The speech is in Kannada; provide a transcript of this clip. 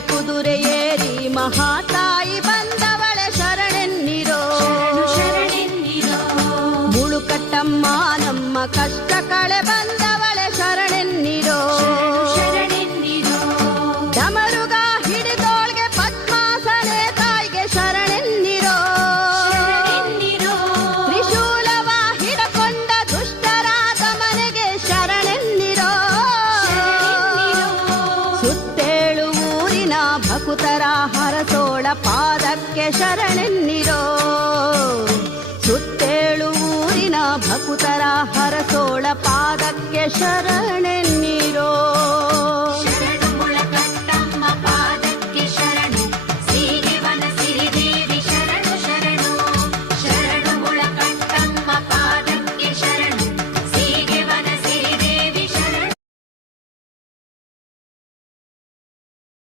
ಕುದುರೆ ಏರಿ ಮಹಾತಾಯಿ ಬಂದವಳೆ ಶರಣೆನ್ನಿರೋ. ಮುಳುಕಟ್ಟಮ್ಮ ನಮ್ಮ ಕಷ್ಟ ಕಳೆ ಬಂದವಳೆ ಶರಣೆನ್ನಿರೋ. ಡಮರುಗ ಹಿಡಿದೋಳ್ಗೆ ಪದ್ಮಾಸನೆ ತಾಯಿಗೆ ಶರಣೆನ್ನಿರೋ. ತ್ರಿಶೂಲವ ಹಿಡಕೊಂಡ ದುಷ್ಟರಾದ ಮನೆಗೆ ಶರಣೆನ್ನಿರೋ. ಸುತ್ತೇಳು ಊರಿನ ಭಕುತರ ಹರಸೋಳ ಪಾದಕ್ಕೆ ಶರಣೆನ್ನಿರೋ. ಸುತ್ತೇಳು ಊರಿನ ಭಕುತರ ಹರಸೋಳ ಪಾದಕ್ಕೆ ಶರಣೆನ್ನಿರೋ.